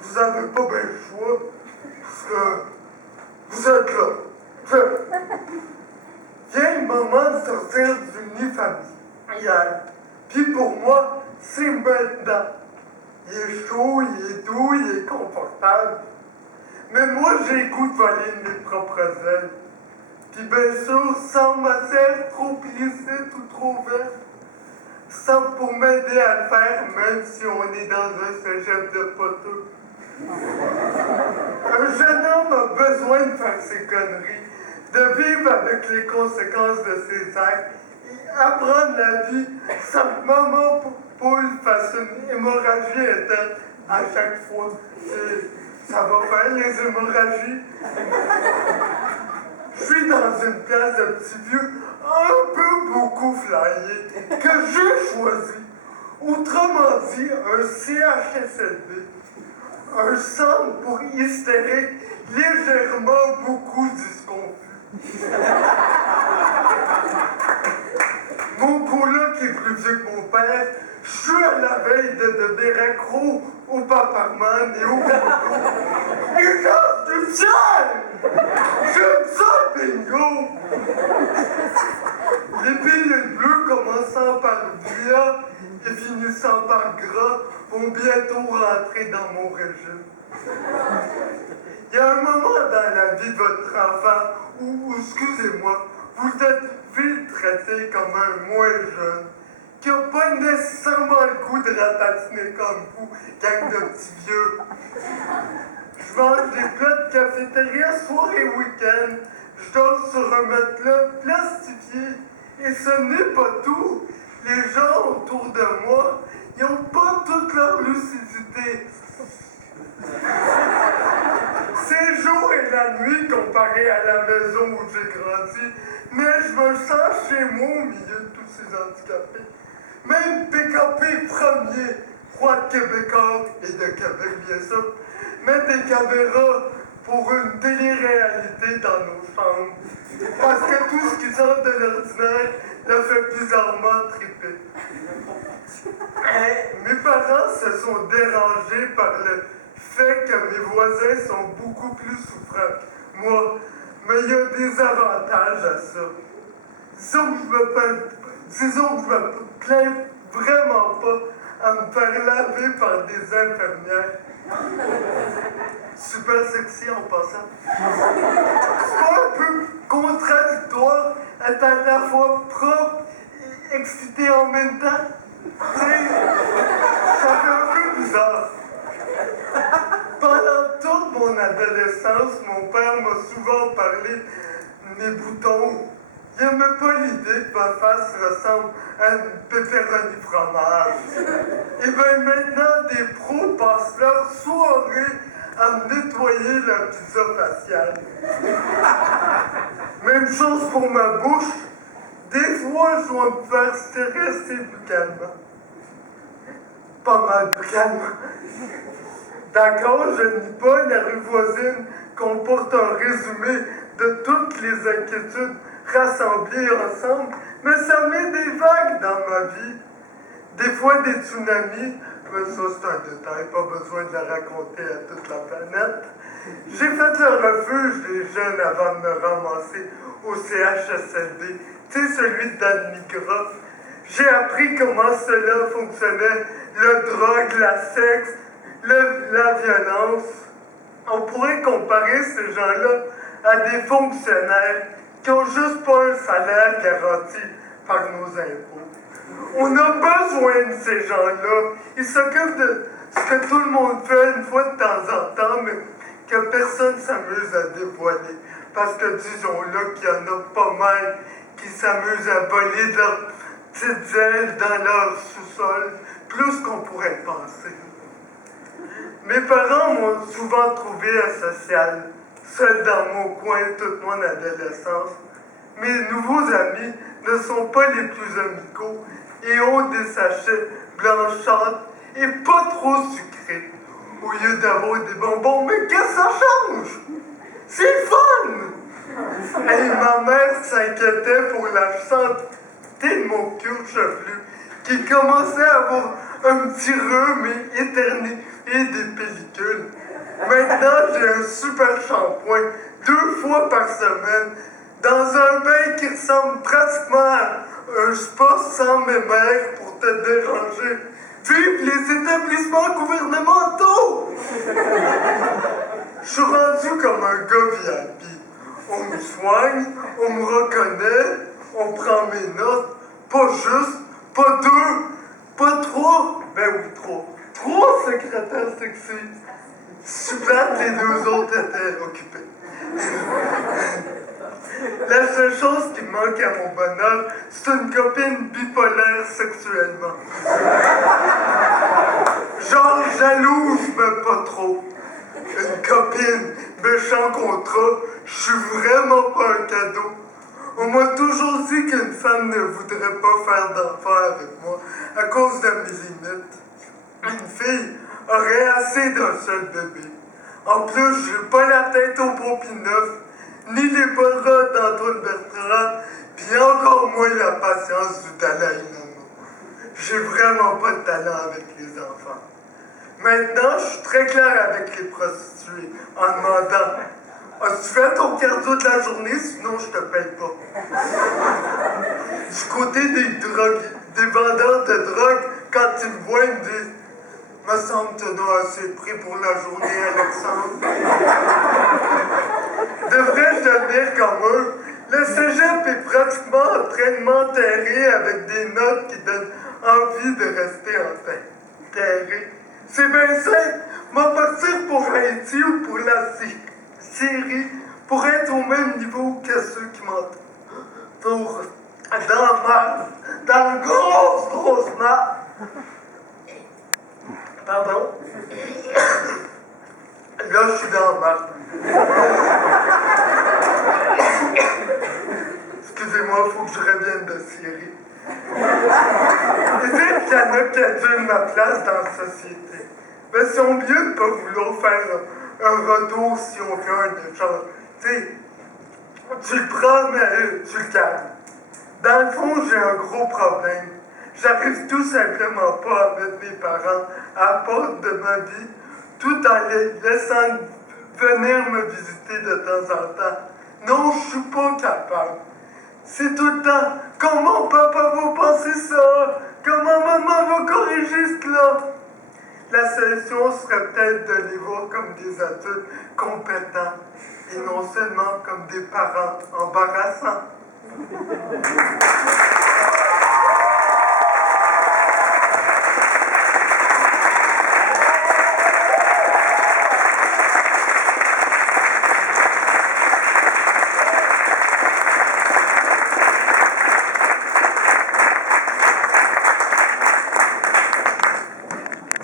vous avez pas bien le choix, parce que vous êtes là. Vient le moment de sortir du nid familial. Puis pour moi, c'est maintenant. Il est chaud, il est doux, il est confortable. Mais moi, j'ai le goût de voler mes propres ailes. Puis bien sûr, sans matière trop plissée ou trop verte. Sans pour m'aider à le faire, même si on est dans un cégep de poteux. Un jeune homme a besoin de faire ses conneries, de vivre avec les conséquences de ses actes et apprendre la vie sans que maman poule fasse une hémorragie interne à chaque fois. Ça va faire les hémorragies. Je suis dans une place de petits vieux un peu beaucoup flyés que j'ai choisi. Autrement dit, un CHSLD. Un centre pour hystériques légèrement beaucoup disconfus. Mon coloc est plus vieux que mon père. Je suis à la veille de devenir accro au paparman et au bingo. Et j'en suis fier! J'aime ça, bingo! Les pilules bleues commençant par via et finissant par gras vont bientôt rentrer dans mon régime. Il y a un moment dans la vie de votre enfant où excusez-moi, vous êtes vite traité comme un moins jeune, qui n'a pas nécessairement le goût de ratatiner comme vous, gang de petits vieux. Je mange des plats de cafétéria soir et week-end. Je dors sur un matelas plastifié. Et ce n'est pas tout. Les gens autour de moi, ils n'ont pas toute leur lucidité. C'est jour et la nuit comparé à la maison où j'ai grandi, mais je me sens chez moi au milieu de tous ces handicapés. Même PKP premier, roi de Québécois et de Québec bien sûr, met des caméras pour une télé-réalité dans nos chambres. Parce que tout ce qui sort de l'ordinaire le fait bizarrement triper. Mes parents se sont dérangés par le fait que mes voisins sont beaucoup plus souffrants que moi. Mais il y a des avantages à ça. Disons que je me plains vraiment pas à me faire laver par des infirmières. Super sexy en passant. C'est pas un peu contradictoire être à la fois propre et excité en même temps? Tu sais, ça fait un peu bizarre. Pendant toute mon adolescence, mon père m'a souvent parlé de mes boutons. Il n'aimait pas l'idée que ma face ressemble à une pepperoni fromage. Et bien maintenant, des pros passent leur soirée à me nettoyer la pizza faciale. Même chose pour ma bouche. Des fois, je dois me faire stresser buccalement. Pas mal buccalement. D'accord, je ne dis pas, la rue voisine comporte un résumé de toutes les inquiétudes rassemblées ensemble, mais ça met des vagues dans ma vie. Des fois des tsunamis, mais ça c'est un détail, pas besoin de la raconter à toute la planète. J'ai fait le refuge des jeunes avant de me ramasser au CHSLD, tu sais, celui de Dan Migras. J'ai appris comment cela fonctionnait, le drogue, la sexe, la violence. On pourrait comparer ces gens-là à des fonctionnaires qui ont juste pas un salaire garanti par nos impôts. On a besoin de ces gens-là. Ils s'occupent de ce que tout le monde fait une fois de temps en temps, mais que personne s'amuse à dévoiler. Parce que disons-le qu'il y en a pas mal qui s'amusent à voler de leurs petites ailes dans leur sous-sol, plus qu'on pourrait le penser. Mes parents m'ont souvent trouvé asocial, seul dans mon coin toute mon adolescence. Mes nouveaux amis ne sont pas les plus amicaux et ont des sachets blanchâtres et pas trop sucrés. Au lieu d'avoir des bonbons, mais qu'est-ce que ça change? C'est le fun! Et ma mère s'inquiétait pour la santé de mon cuir chevelu, qui commençait à avoir un petit rhume et et des pellicules. Maintenant, j'ai un super shampoing 2 fois par semaine dans un bain qui ressemble pratiquement à un spa sans mémère pour te déranger. Vive les établissements gouvernementaux! Je suis rendu comme un gars VIP. On me soigne, on me reconnaît, on prend mes notes. Pas juste, pas 2, pas 3. Ben oui, 3. 3 secrétaires sexy. Si plate, les 2 autres étaient occupés. La seule chose qui manque à mon bonheur, c'est une copine bipolaire sexuellement. Genre jalouse, mais pas trop. Une copine, méchant contrat, je suis vraiment pas un cadeau. On m'a toujours dit qu'une femme ne voudrait pas faire d'enfant avec moi à cause de mes limites. Une fille aurait assez d'un seul bébé. En plus, j'ai pas la tête au Pont-Neuf, ni les bras d'Antoine Bertrand, puis encore moins la patience du Dalai Lama. J'ai vraiment pas de talent avec les enfants. Maintenant, je suis très clair avec les prostituées en demandant « As-tu fait ton cardio de la journée, sinon je te paye pas. » Du côté des vendeurs de drogue, quand ils me voient, ils me disent « Me semble que tu as assez pris pour la journée, Alexandre. » Devrais-je devenir comme eux? Le cégep est pratiquement en train de m'enterrer avec des notes qui donnent envie de rester enterré. C'est bien simple. M'en partir pour Haïti ou pour la Syrie pour être au même niveau que ceux qui m'entourent. Dans le grosse map. Pardon? Là, je suis dans le map. Excusez-moi, il faut que je revienne de Syrie. C'est qu'il y en a qui adulent ma place dans la société. Mais ils sont mieux de ne pas vouloir faire un retour si on fait un échange. Tu sais, tu le prends, mais tu le calmes. Dans le fond, j'ai un gros problème. J'arrive tout simplement pas à mettre mes parents à la porte de ma vie tout en les laissant venir me visiter de temps en temps. Non, je suis pas capable. C'est tout le temps, comment papa va penser ça? Comment maman va corriger cela? La solution serait peut-être de les voir comme des adultes compétents et non seulement comme des parents embarrassants.